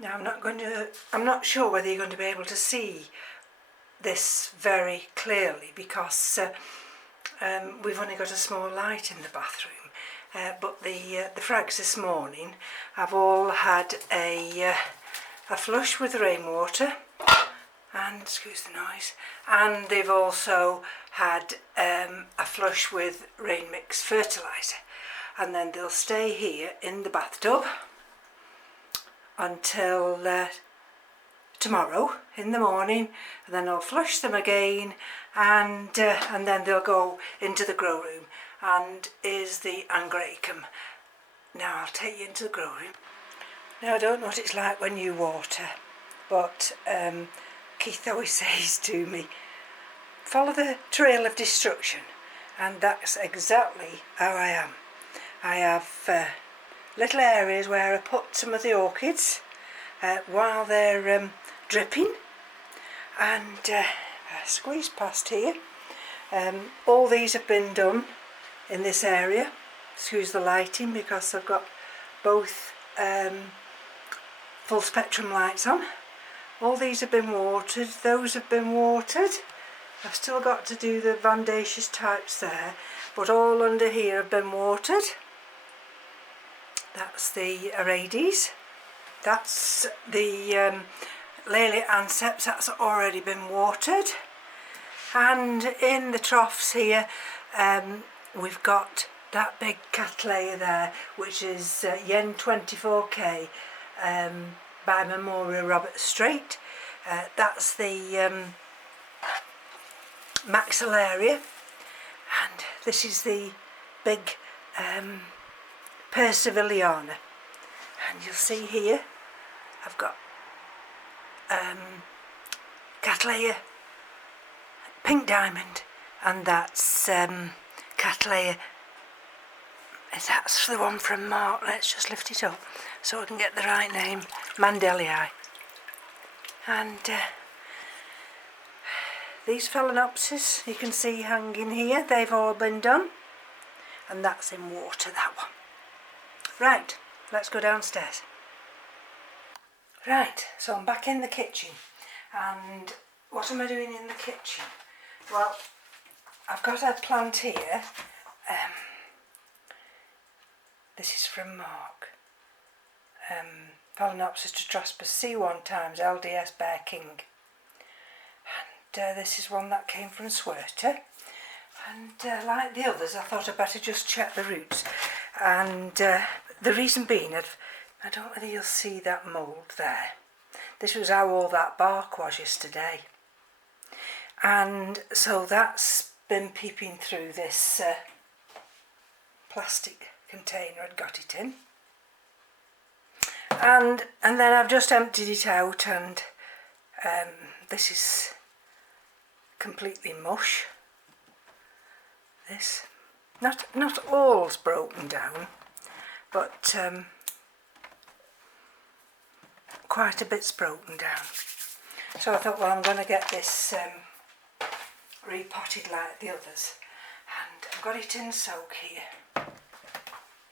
Now I'm not sure whether you're going to be able to see this very clearly because we've only got a small light in the bathroom, but the frags this morning have all had a flush with rainwater, and excuse the noise, and they've also had a flush with rain mix fertiliser, and then they'll stay here in the bathtub until tomorrow in the morning, and then I'll flush them again, and then they'll go into the grow room. And is the angraecum. Now I'll take you into the grow room. Now I don't know what it's like when you water, but Keith always says to me, follow the trail of destruction, and that's exactly how I am. I have little areas where I put some of the orchids while they're dripping, and I squeeze past here. All these have been done in this area. Excuse the lighting because I've got both full spectrum lights on. All these have been watered, those have been watered. I've still got to do the vandaceous types there, but all under here have been watered. That's the Orchids. That's the Lily Anceps, that's already been watered. And in the troughs here we've got that big Cattleya there, which is Yen 24K by Memorial Robert Strait. That's the Maxillaria, and this is the big Perseviliana. And you'll see here I've got Cattleya Pink Diamond, and that's Cattleya, that's the one from Mark. Let's just lift it up so I can get the right name, Mandelii. And these Phalaenopsis you can see hanging here, they've all been done, and that's in water, that one. Right, let's go downstairs. Right, so I'm back in the kitchen, and what am I doing in the kitchen? Well, I've got a plant here. This is from Mark. Phalaenopsis tetraspis C1 times Lds Bear King. And this is one that came from Swerter. And like the others, I thought I'd better just check the roots. And the reason being, I don't know whether you'll see that mould there. This was how all that bark was yesterday. And so that's been peeping through this plastic container I'd got it in. And then I've just emptied it out, and this is completely mush. This, not all's broken down, but quite a bit's broken down. So I thought, well, I'm going to get this repotted like the others, and I've got it in soak here.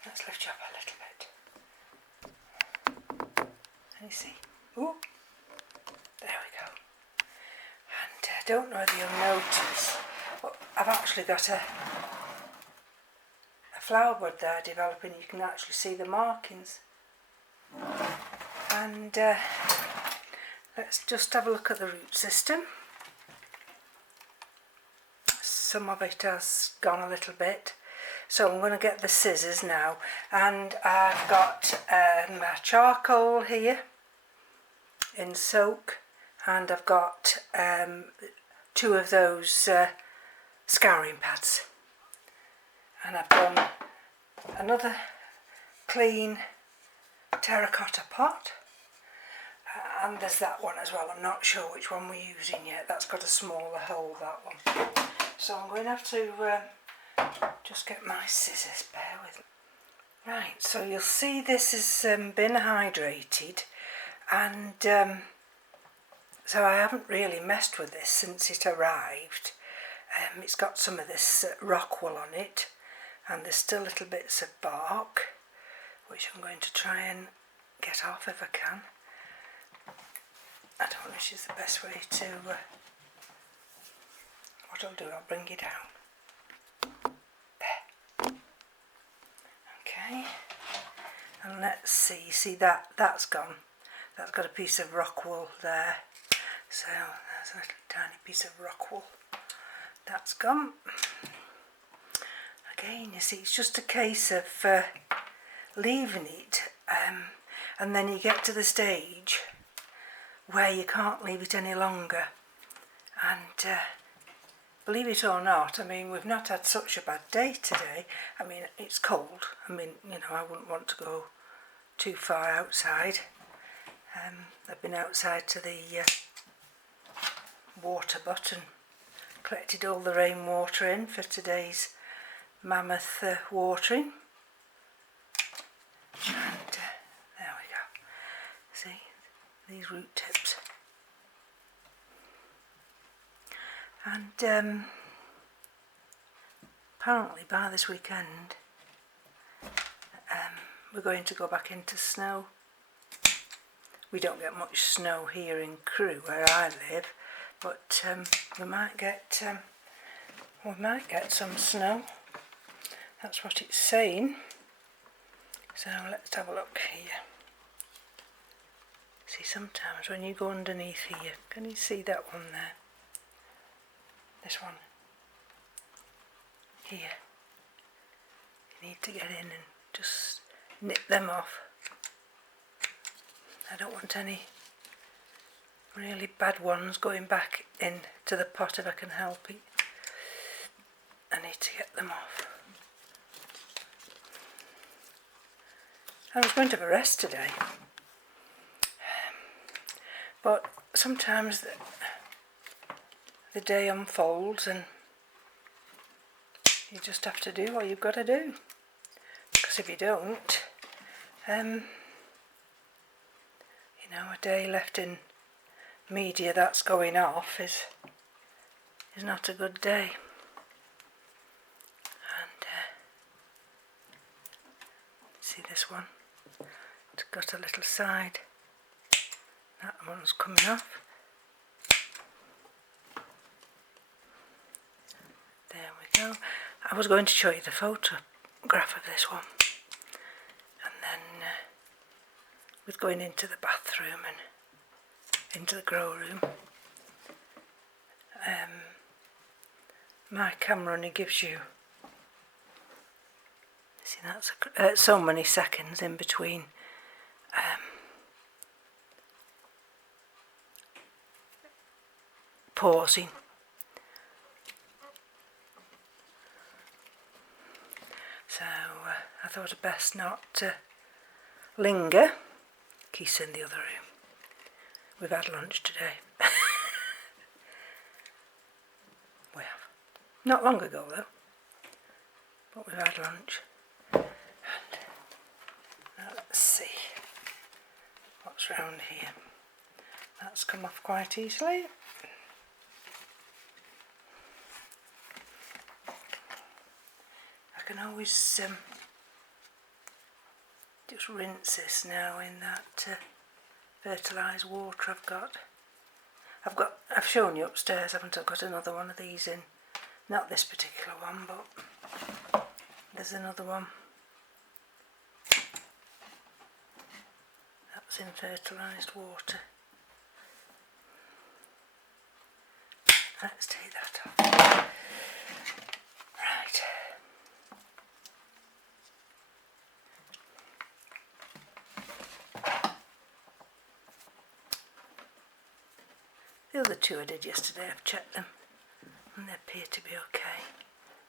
Let's lift you up a little bit. Can you see? Ooh, there we go. And I don't know whether you'll notice, but I've actually got a flower bud there developing. You can actually see the markings. And let's just have a look at the root system. Some of it has gone a little bit, so I'm going to get the scissors now, and I've got my charcoal here in soak, and I've got 2 of those scouring pads, and I've done another clean terracotta pot, and there's that one as well. I'm not sure which one we're using yet. That's got a smaller hole, that one. So I'm going to have to just get my scissors, bear with me. Right, so you'll see this has been hydrated, and so I haven't really messed with this since it arrived. It's got some of this rock wool on it, and there's still little bits of bark, which I'm going to try and get off if I can. I don't know which is the best way to, what I'll do, I'll bring you down. There. Okay, and let's see that's gone. That's got a piece of rock wool there. So there's a little tiny piece of rock wool. That's gone. Again, you see, it's just a case of leaving it, and then you get to the stage where you can't leave it any longer. And believe it or not, I mean, we've not had such a bad day today. I mean, it's cold. I mean, you know, I wouldn't want to go too far outside. I've been outside to the water butt and collected all the rainwater in for today's mammoth watering. And there we go. See, these root tips. And apparently by this weekend we're going to go back into snow. We don't get much snow here in Crewe where I live, but we might get some snow. That's what it's saying. So let's have a look here. See, sometimes when you go underneath here, can you see that one there? This one here. You need to get in and just nip them off. I don't want any really bad ones going back into the pot if I can help it. I need to get them off. I was going to have a rest today, but sometimes the day unfolds and you just have to do what you've got to do, because if you don't, you know, a day left in media that's going off is not a good day. And see this one, it's got a little side, that one's coming off. There we go. I was going to show you the photograph of this one, and then with going into the bathroom and into the grow room, my camera only gives you, see, that's so many seconds in between pausing. So I thought it best not to linger. Keith's in the other room. We've had lunch today. We have. Not long ago though, but we've had lunch. And now let's see what's round here. That's come off quite easily. I can always just rinse this now in that fertilised water I've shown you upstairs, haven't I? I've got another one of these in, not this particular one, but there's another one that's in fertilised water. Let's take that off. Right. The other two I did yesterday, I've checked them and they appear to be okay.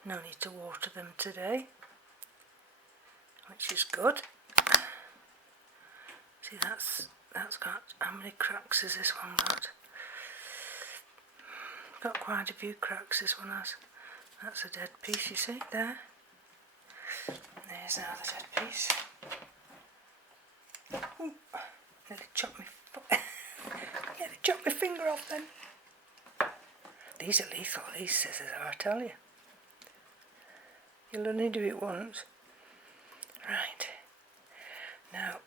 No need to water them today, which is good. See, that's got, how many cracks has this one got? Got quite a few cracks, this one has. That's a dead piece, you see, there. There's another dead piece. Ooh, nearly chopped my foot. Nearly chopped my finger off then. These are lethal, these scissors are, I tell you. You'll only do it once. Right. Now,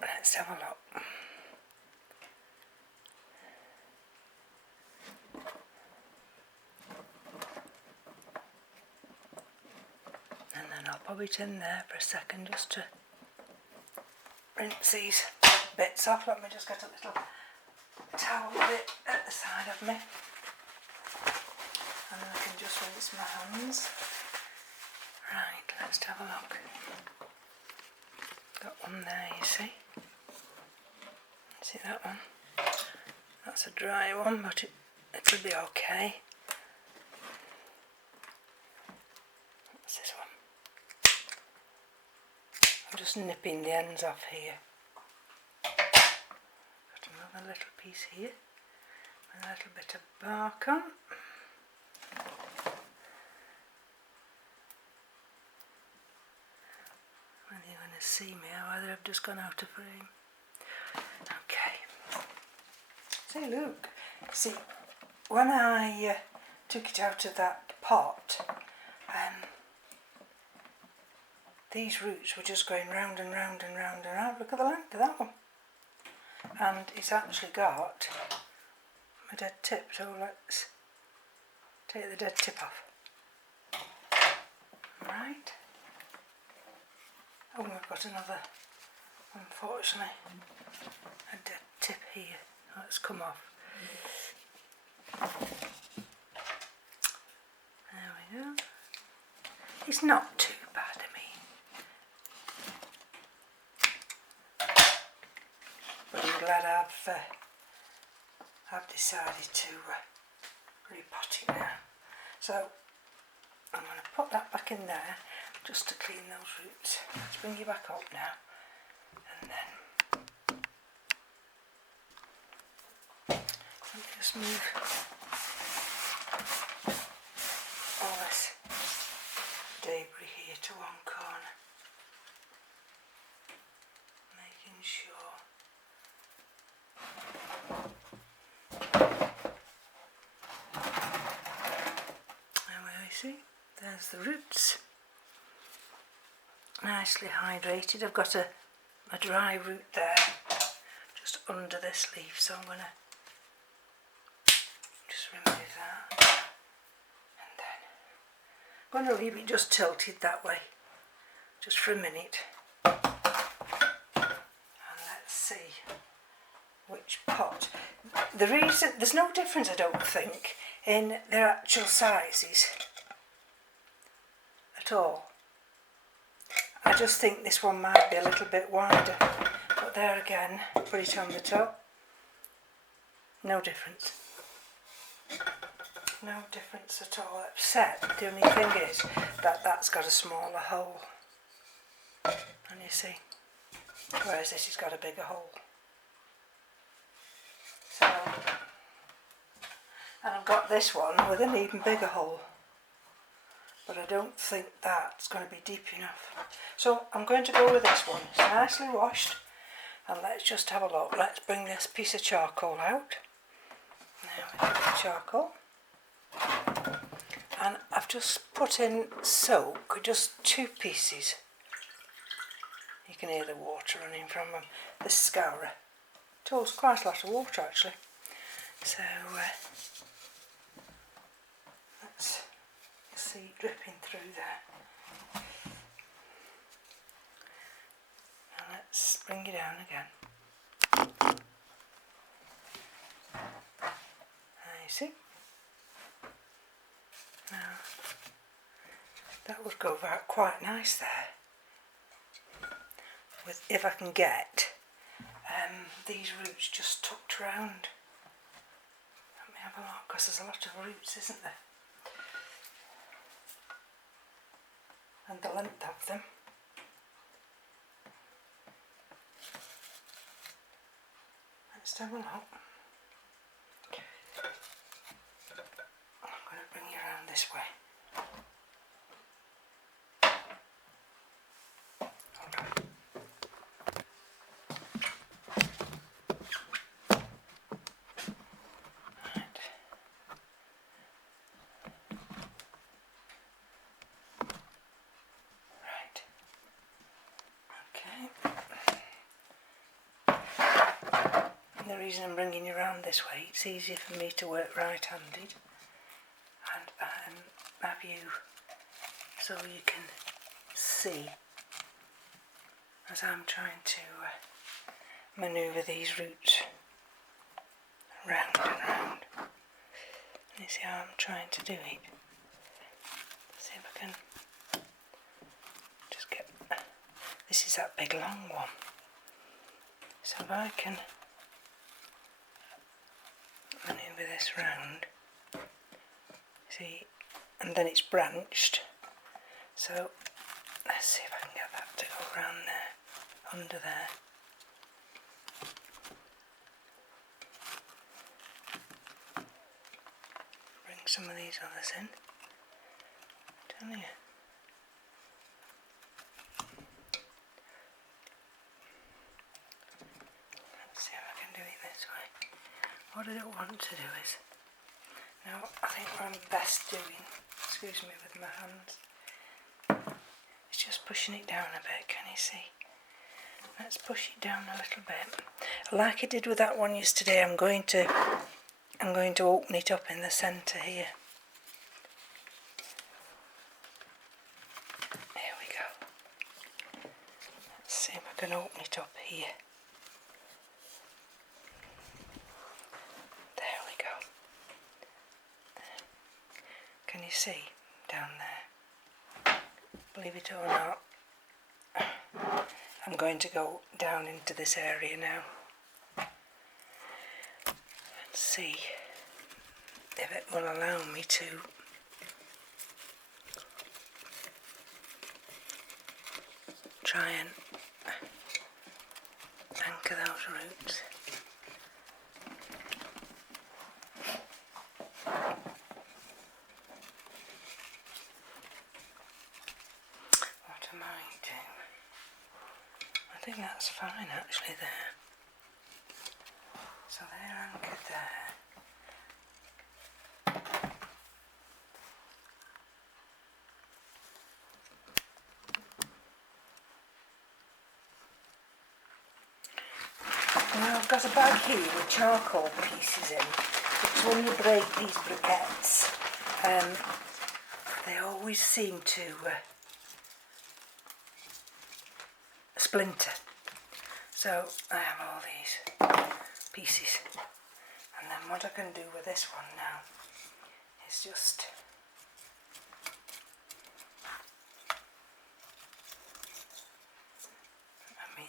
let's have a look. pop it in there for a second just to rinse these bits off. Let me just get a little towel bit at the side of me, and then I can just rinse my hands. Right, let's have a look. Got one there, you see. See that one? That's a dry one, but it'll be okay. What's this one? I'm just nipping the ends off here. Got another little piece here with a little bit of bark on. Whether you're going to see me or whether I've just gone out of frame. Okay. See, look. See, when I took it out of that pot, these roots were just going round and round and round and round. Look at the length of that one. And it's actually got a dead tip, so let's take the dead tip off. Right. Oh, I've got another, unfortunately, a dead tip here. Let's come off. There we go. It's not too bad, I mean. But I'm glad I've decided to repot it now. So I'm going to put that back in there just to clean those roots. Let's bring you back up now, and then let me just move all this debris here to one corner, making sure. There we see, there's the roots. Nicely hydrated. I've got a dry root there just under this leaf, so I'm going to just remove that, and then I'm going to leave it just tilted that way just for a minute, and let's see which pot. The reason there's no difference, I don't think, in their actual sizes at all. I just think this one might be a little bit wider, but there again, put it on the top, no difference. No difference at all, except the only thing is that that's got a smaller hole, and you see, whereas this has got a bigger hole. So, and I've got this one with an even bigger hole, but I don't think that's going to be deep enough. So I'm going to go with this one. It's nicely washed, and let's just have a look. Let's bring this piece of charcoal out. Now we get the charcoal, and I've just put in soak, just 2 pieces. You can hear the water running from them. The scourer. It holds quite a lot of water actually. So let's see it dripping through there. And let's bring it down again. There you see. Now that would go out quite nice there. With if I can get these roots just tucked round. Let me have a look, because there's a lot of roots, isn't there? And the length of them. Let's have a look. I'm going to bring you around this way. The reason I'm bringing you around this way, it's easier for me to work right-handed and have you so you can see as I'm trying to manoeuvre these roots round and round. You see how I'm trying to do it? See if I can just get, this is that big long one, so if I can manoeuvre this round, see, and then it's branched, so let's see if I can get that to go around there, under there. Some of these others in, don't you? Let's see if I can do it this way. What I don't want to do is, now I think what I'm best doing, excuse me with my hands, is just pushing it down a bit, can you see? Let's push it down a little bit. Like I did with that one yesterday, I'm going to open it up in the centre here. Here we go. Let's see if I can open it up here. There we go. Can you see down there? Believe it or not, I'm going to go down into this area now. See if it will allow me to try and anchor those roots. What am I doing? I think that's fine actually there. So they're anchored there. Now I've got a bag here with charcoal pieces in, because when you break these briquettes, they always seem to splinter. So I have all these pieces, and then what I can do with this one now is just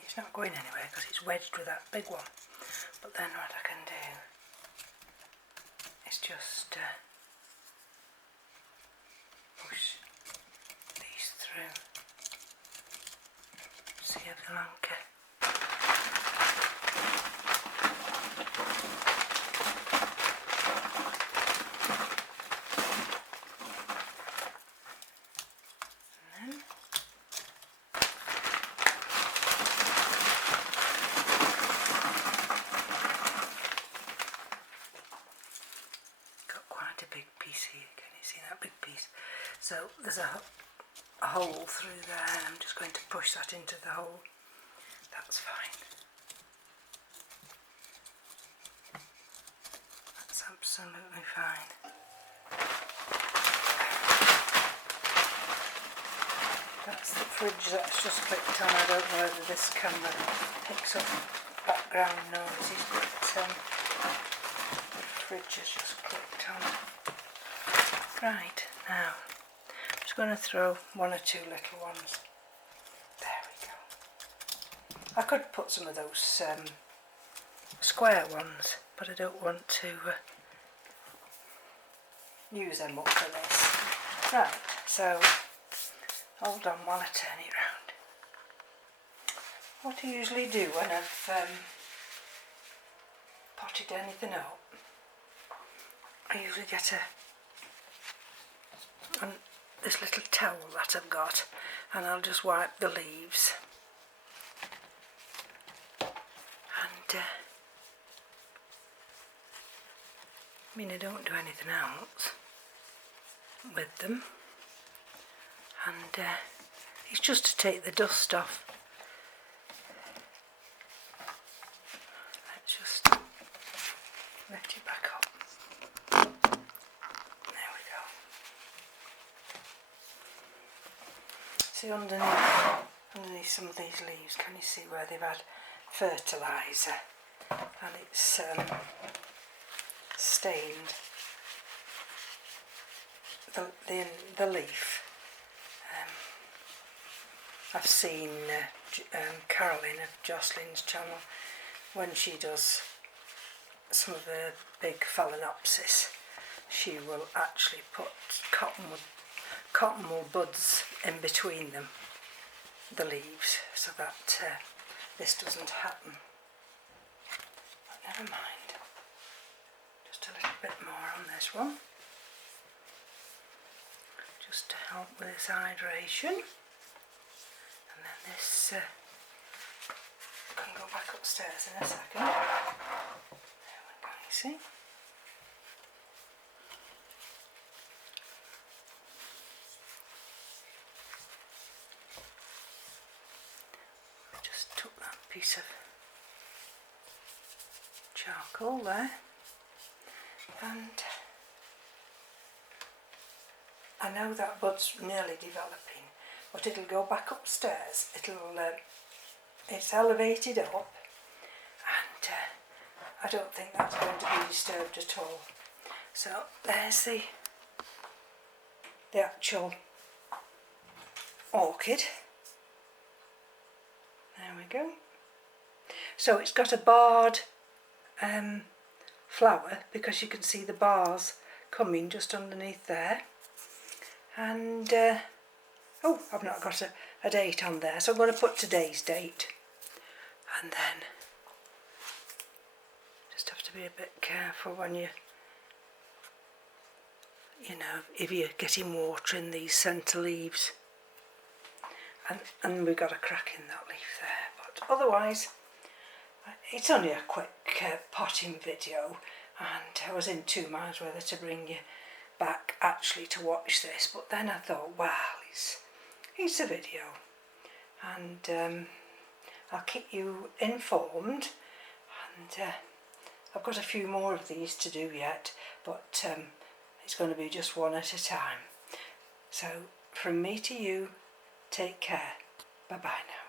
it's not going anywhere because it's wedged with that big one, but then what I can do is just push these through. See if they'll anchor. So there's a hole through there, and I'm just going to push that into the hole. That's fine. That's absolutely fine. That's the fridge that's just clicked on. I don't know whether this camera picks up background noises, but the fridge has just clicked on. Right, now I'm just going to throw one or two little ones. There we go. I could put some of those square ones, but I don't want to use them up for this. Right, so hold on while I turn it round. What I usually do when I've potted anything up, I usually get this little towel that I've got, and I'll just wipe the leaves, and I mean, I don't do anything else with them, and it's just to take the dust off. Let's just lift it back up. See underneath some of these leaves, can you see where they've had fertiliser and it's stained the leaf. I've seen Carolyn of Jocelyn's channel, when she does some of the big Phalaenopsis, she will actually put cottonwood buds in between them, the leaves, so that this doesn't happen. But never mind, just a little bit more on this one, just to help with this hydration. And then this can go back upstairs in a second. There we go, you see. Just took that piece of charcoal there, and I know that bud's nearly developing, but it'll go back upstairs. It's elevated up, and I don't think that's going to be disturbed at all. So there's the actual orchid. There we go. So it's got a barred flower, because you can see the bars coming just underneath there. And oh, I've not got a date on there, so I'm going to put today's date. And then just have to be a bit careful when you know, if you're getting water in these centre leaves. And we've got a crack in that leaf there, but otherwise it's only a quick potting video, and I was in two minds whether to bring you back actually to watch this, but then I thought, well, it's a video, and I'll keep you informed, and I've got a few more of these to do yet, but it's going to be just one at a time. So from me to you, take care. Bye bye now.